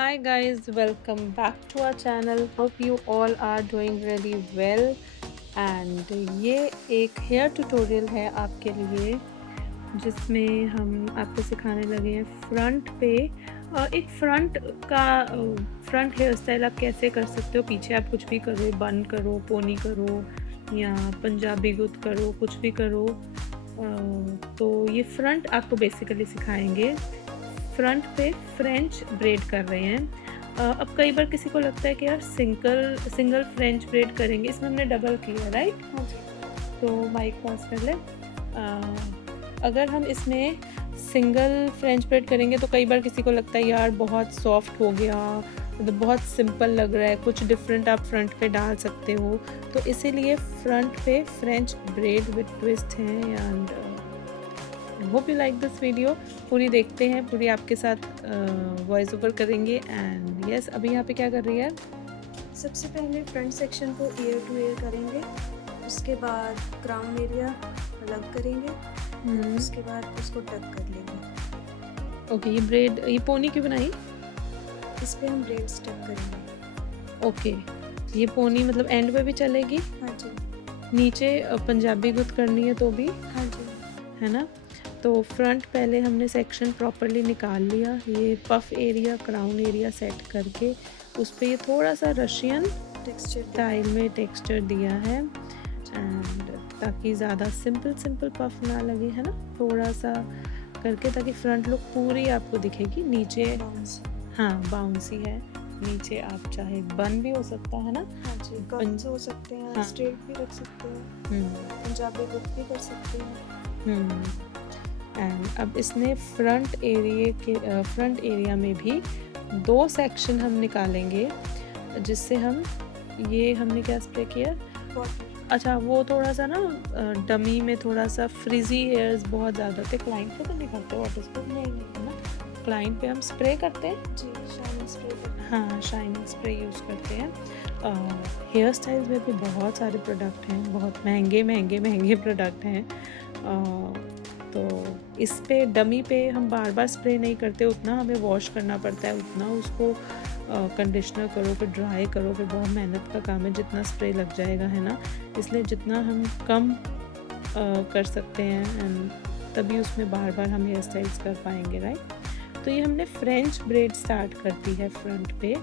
Hi guys, welcome back to our channel. Hope you all are doing really well. And ये एक hair tutorial है आपके लिए जिसमें हम आपको सिखाने लगे हैं फ्रंट पे एक फ्रंट हेयर स्टाइल आप कैसे कर सकते हो। पीछे आप कुछ भी करो, बन करो, पोनी करो या पंजाबी गुत करो, कुछ भी करो। तो ये फ्रंट आपको बेसिकली सिखाएंगे। फ्रंट पे फ्रेंच ब्रेड कर रहे हैं। अब कई बार किसी को लगता है कि यार सिंगल फ्रेंच ब्रेड करेंगे, इसमें हमने डबल किया, राइट? हाँ जी। तो माइक पास कर ले। अगर हम इसमें सिंगल फ्रेंच ब्रेड करेंगे तो कई बार किसी को लगता है यार बहुत सॉफ्ट हो गया, मतलब बहुत सिंपल लग रहा है, कुछ डिफरेंट आप फ्रंट पे डाल सकते हो। तो इसीलिए फ्रंट पे फ्रेंच ब्रेड विद ट्विस्ट हैं। And hope you like this video. पूरी देखते हैं, पूरी आपके साथ वॉइस ओवर करेंगे। एंड यस, अभी यहाँ पे क्या कर रही है? सबसे पहले फ्रंट सेक्शन को ईयर टू ईयर करेंगे, उसके बाद क्राउन एरिया अलग करेंगे, उसके बाद उसको टक कर लेंगे। ओके, ये ब्रेड, ये पोनी क्यों बनाई? इस पे हम ब्रेड्स टक करेंगे। ओके, ये पोनी मतलब एंड पे भी चलेगी? हाँ जी। नीचे पंजाबी गुत करनी है तो भी? हाँ जी। है ना? तो फ्रंट पहले हमने सेक्शन प्रॉपरली निकाल लिया। ये puff area, crown area set करके उस पर ये थोड़ा सा रशियन टेक्सचर स्टाइल में टेक्सचर दिया है। एंड ताकि ज़्यादा सिंपल पफ ना लगे, है ना, थोड़ा सा करके, ताकि फ्रंट लुक पूरी आपको दिखेगी। नीचे हाँ बाउंसी है, नीचे आप चाहे बन भी हो सकता है ना। हाँ जी, कट्स हो सकते हैं, हाँ। स्ट्रेट भी रख सकते हैं, पंजाबी गुत भी कर सकते हैं। एंड अब इसने फ्रंट एरिया में भी 2 सेक्शन हम निकालेंगे, जिससे हम ये हमने क्या स्प्रे किया? अच्छा, वो थोड़ा सा ना डमी में थोड़ा सा फ्रिजी हेयर्स बहुत ज़्यादा थे। क्लाइंट पे तो नहीं करते वाटर स्प्रे? नहीं, है ना, क्लाइंट पे हम स्प्रे करते हैं जी, शाइनिंग स्प्रे। हाँ, शाइनिंग स्प्रे यूज़ करते हैं। हेयर स्टाइल्स में भी बहुत सारे प्रोडक्ट हैं, बहुत महंगे प्रोडक्ट हैं। तो इस पे डमी पे हम बार बार स्प्रे नहीं करते, उतना हमें वॉश करना पड़ता है, उतना उसको कंडीशनर करो, फिर ड्राई करो, फिर बहुत मेहनत का काम है, जितना स्प्रे लग जाएगा, है ना। इसलिए जितना हम कम कर सकते हैं एंड तभी उसमें बार बार हम हेयर स्टाइल्स कर पाएंगे, राइट। तो ये हमने फ्रेंच ब्रेड स्टार्ट कर दी है फ्रंट पे,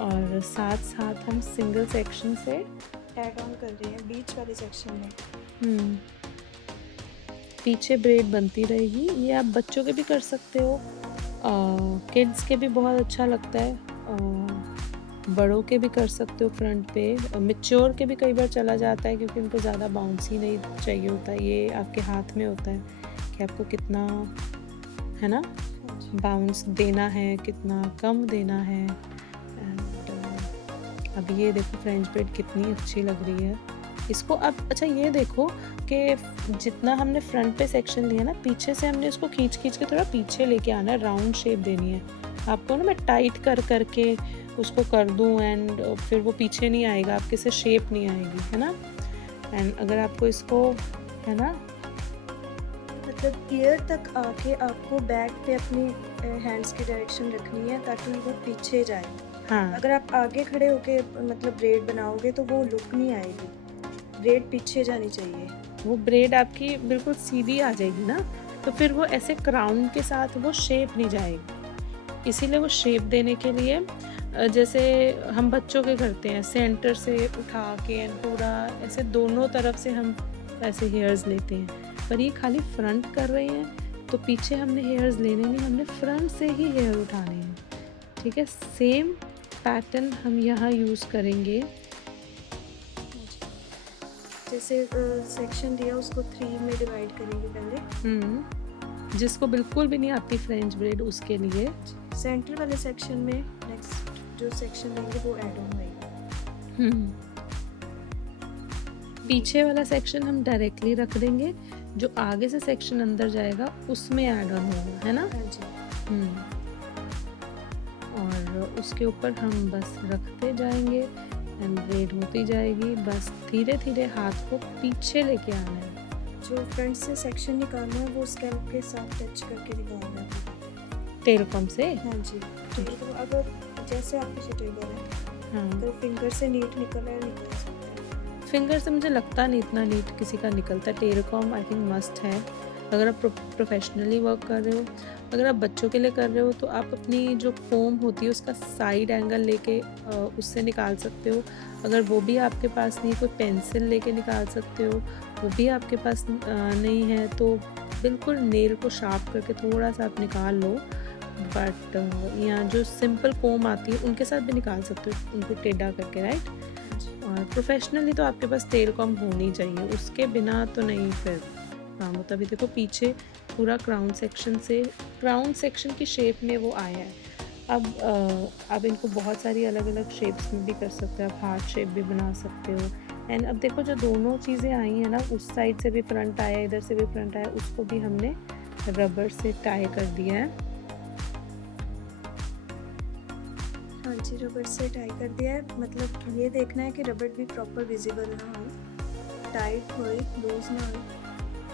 और साथ साथ हम सिंगल सेक्शन से ऐड ऑन कर रहे हैं बीच वाले सेक्शन में। पीछे ब्रेड बनती रहेगी। ये आप बच्चों के भी कर सकते हो, किड्स के भी बहुत अच्छा लगता है, बड़ों के भी कर सकते हो फ्रंट पे। मैच्योर के भी कई बार चला जाता है क्योंकि उनको ज़्यादा बाउंसी नहीं चाहिए होता। ये आपके हाथ में होता है कि आपको कितना, है ना, बाउंस देना है, कितना कम देना है। एंड अब ये देखो फ्रेंच ब्रेड कितनी अच्छी लग रही है इसको। अब अच्छा ये देखो कि जितना हमने फ्रंट पे सेक्शन लिया ना, पीछे से हमने उसको खींच के थोड़ा पीछे लेके आना है, राउंड शेप देनी है आपको ना। मैं टाइट करके उसको कर दूँ एंड फिर वो पीछे नहीं आएगा, आपके से शेप नहीं आएगी, है ना। एंड अगर आपको इसको, है ना, मतलब ईयर तक आके आपको बैक पे अपनी हैंड्स की डायरेक्शन रखनी है ताकि वो पीछे जाए। हाँ, अगर आप आगे खड़े होके मतलब ब्रेड बनाओगे तो वो लुक नहीं आएगी, ब्रेड पीछे जानी चाहिए। वो ब्रेड आपकी बिल्कुल सीधी आ जाएगी ना, तो फिर वो ऐसे क्राउन के साथ वो शेप नहीं जाएगी। इसीलिए वो शेप देने के लिए जैसे हम बच्चों के करते हैं, सेंटर से उठा के पूरा ऐसे दोनों तरफ से हम ऐसे हेयर्स लेते हैं, पर ये खाली फ्रंट कर रहे हैं तो पीछे हमने हेयर्स लेने नहीं, हमने फ्रंट से ही हेयर उठाने हैं, ठीक है। सेम पैटर्न हम यहाँ यूज़ करेंगे। जैसे सेक्शन दिया उसको 3 में डिवाइड करेंगे पहले। जिसको बिल्कुल भी नहीं आती फ्रेंच ब्रेड, उसके लिए सेंटर वाले सेक्शन में नेक्स्ट जो सेक्शन लेंगे वो ऐड ऑन होएगा। पीछे वाला सेक्शन हम डायरेक्टली रख देंगे, जो आगे से सेक्शन अंदर जाएगा उसमें ऐड ऑन होगा, है ना। हाँ जी। और उसके ऊपर हम बस रखते जाएंगे एंड ब्रेड होती जाएगी। बस धीरे धीरे हाथ को पीछे लेके आना है। जो फ्रंट से सेक्शन निकालना है वो स्कैल्प के साथ टच करके निकालना है, टेल कम से। हाँ जी। टेल को अगर जैसे आपकी सिटेबल है, हाँ, अगर फिंगर से नीट निकल रहा है निकल सकता है। फिंगर से मुझे लगता नहीं इतना नीट किसी का निकलता। Telecom I think must है अगर आप प्रोफेशनली वर्क कर रहे हो। अगर आप बच्चों के लिए कर रहे हो तो आप अपनी जो कोम होती है उसका साइड एंगल लेके उससे निकाल सकते हो। अगर वो भी आपके पास नहीं, कोई पेंसिल लेके निकाल सकते हो, वो भी आपके पास नहीं है तो बिल्कुल नेल को शार्प करके थोड़ा सा आप निकाल लो। बट यहाँ जो सिंपल कोम आती है उनके साथ भी निकाल सकते हो, उनको टेढ़ा करके, राइट। और प्रोफेशनली तो आपके पास टेल कॉम होनी चाहिए, उसके बिना तो नहीं फिर काम होता। अभी देखो पीछे पूरा क्राउन सेक्शन की शेप में वो आया है। अब इनको बहुत सारी अलग अलग शेप्स में भी कर सकते हो, आप हार्ट शेप भी बना सकते हो। एंड अब देखो जो दोनों चीज़ें आई हैं ना, उस साइड से भी फ्रंट आया, इधर से भी फ्रंट आया, उसको भी हमने रबर से टाई कर दिया है। हाँ जी, रबर से टाई कर दिया है। मतलब ये देखना है कि रबर भी प्रॉपर विजिबल ना हो, टाइट हो, लूज ना हो,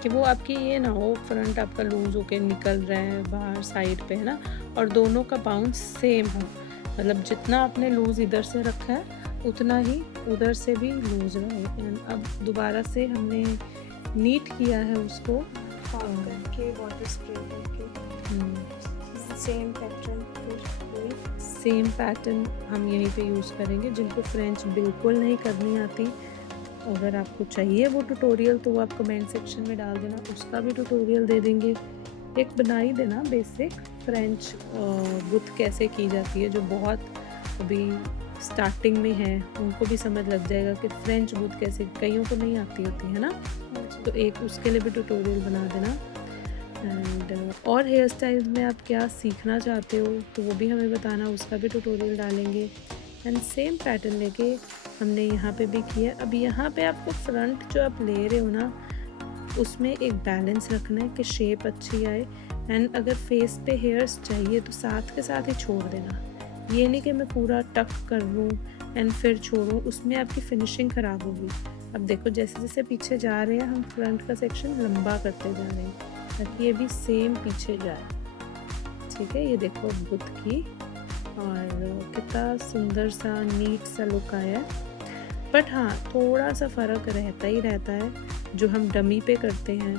कि वो आपकी ये ना हो फ्रंट आपका लूज होके निकल रहा है बाहर साइड पे, है ना। और दोनों का बाउंस सेम हो, मतलब जितना आपने लूज इधर से रखा है उतना ही उधर से भी लूज रहे। एंड अब दोबारा से हमने नीट किया है उसको पॉप करके वाटर स्प्रे करके सेम पैटर्न फिर वही। सेम पैटर्न हम यहीं पे यूज़ करेंगे। जिनको फ्रेंच बिल्कुल नहीं करनी आती, अगर आपको चाहिए वो ट्यूटोरियल तो वो आप कमेंट सेक्शन में डाल देना, उसका भी ट्यूटोरियल दे देंगे। एक बना ही देना बेसिक फ्रेंच गुथ कैसे की जाती है, जो बहुत अभी स्टार्टिंग में है उनको भी समझ लग जाएगा कि फ्रेंच गुथ कैसे, कईयों को नहीं आती होती है ना। तो एक उसके लिए भी ट्यूटोरियल बना देना। एंड और हेयर स्टाइल्स में आप क्या सीखना चाहते हो तो वो भी हमें बताना, उसका भी ट्यूटोरियल डालेंगे। एंड सेम पैटर्न लेके हमने यहाँ पे भी किया। अब यहाँ पे आपको फ्रंट जो आप ले रहे हो ना, उसमें एक बैलेंस रखना है कि शेप अच्छी आए। एंड अगर फेस पे हेयर्स चाहिए तो साथ के साथ ही छोड़ देना, ये नहीं कि मैं पूरा टक कर लूँ एंड फिर छोड़ूँ, उसमें आपकी फिनिशिंग ख़राब होगी। अब देखो जैसे जैसे पीछे जा रहे हैं हम फ्रंट का सेक्शन लंबा करते जा रहे हैं ताकि ये भी सेम पीछे जाए। ठीक है, ये देखो बुद्ध की, और कितना सुंदर सा नीट सा लुक आया है। बट हाँ, थोड़ा सा फ़र्क रहता ही रहता है जो हम डमी पे करते हैं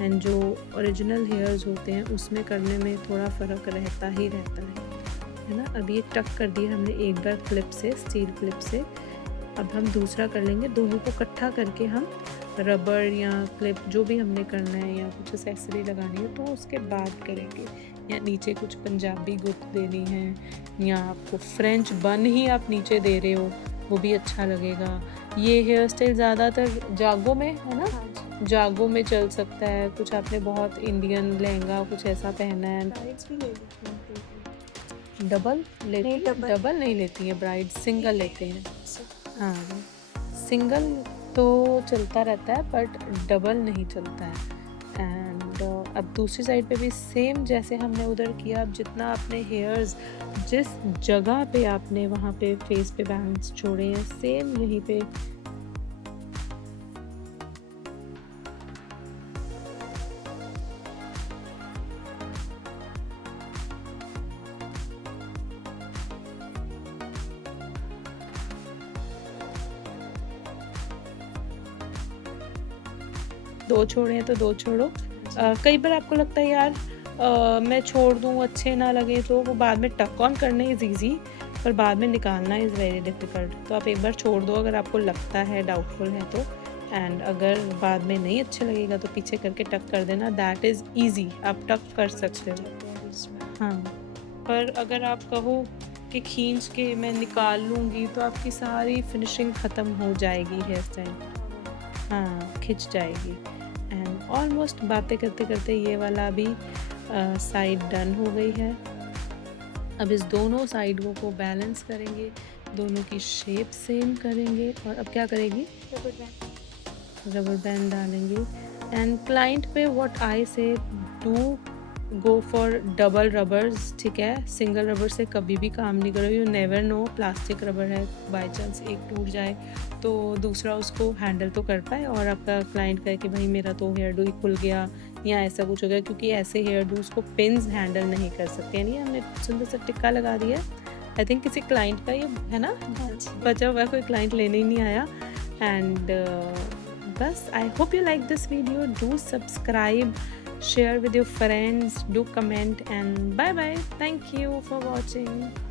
एंड जो ओरिजिनल हेयर्स होते हैं उसमें करने में थोड़ा फ़र्क रहता ही रहता है ना। अब ये टक कर दिया हमने एक बार क्लिप से, स्टील क्लिप से। अब हम दूसरा कर लेंगे, दोनों को इकट्ठा करके हम रबर या क्लिप जो भी हमने करना है या कुछ एक्सेसरी लगानी है तो उसके बाद करेंगे। या नीचे कुछ पंजाबी गुत देनी है या आपको फ्रेंच बन ही आप नीचे दे रहे हो वो भी अच्छा लगेगा। ये हेयर स्टाइल ज़्यादातर जागो में है ना, हाँ जी, जागो में चल सकता है। कुछ आपने बहुत इंडियन लहंगा कुछ ऐसा पहना है। ब्राइड्स भी ले लेती हैं बिल्कुल। डबल लेती नहीं, हैं? डबल नहीं लेती हैं ब्राइड, सिंगल लेते हैं। से हाँ, सिंगल तो चलता रहता है बट डबल नहीं चलता है। एंड अब दूसरी साइड पे भी सेम जैसे हमने उधर किया। अब जितना आपने हेयर्स जिस जगह पे आपने वहाँ पे फेस पे बैंड्स छोड़े हैं सेम यहीं पे दो छोड़े हैं तो दो छोड़ो। कई बार आपको लगता है यार मैं छोड़ दूँ अच्छे ना लगे तो वो बाद में टक ऑन करने इज़ ईजी पर बाद में निकालना इज़ वेरी डिफ़िकल्ट। तो आप एक बार छोड़ दो अगर आपको लगता है डाउटफुल है तो। एंड अगर बाद में नहीं अच्छे लगेगा तो पीछे करके टक कर देना, दैट इज़ ईजी, आप टक कर सकते हो। हाँ, पर अगर आप कहो कि खींच के मैं निकाल लूँगी तो आपकी सारी फिनिशिंग ख़त्म हो जाएगी हेयर स्टाइल। हाँ, खिंच जाएगी। एंड ऑलमोस्ट बातें करते करते ये वाला भी साइड डन हो गई है। अब इस दोनों साइडों को बैलेंस करेंगे, दोनों की शेप सेम करेंगे और अब क्या करेगी, रबर बैंड डालेंगे। एंड क्लाइंट पे व्हाट आई से do go for double rubbers, ठीक है। सिंगल रबर से कभी भी काम नहीं करो, you never know, plastic rubber है, बाई चांस एक टूट जाए तो दूसरा उसको हैंडल तो कर पाए और आपका क्लाइंट कहे कि भाई मेरा तो हेयर डू ही खुल गया या ऐसा कुछ हो गया, क्योंकि ऐसे हेयर डूज को पिन्स हैंडल नहीं कर सकते। यानी हमने सुंदर सा टिक्का लगा दिया है। आई थिंक किसी क्लाइंट का ये है ना, हाँ जी। बचा हुआ है, कोई क्लाइंट लेने ही नहीं आया। एंड बस I hope you like this video. Do subscribe, share with your friends, do comment, and bye bye. Thank you for watching.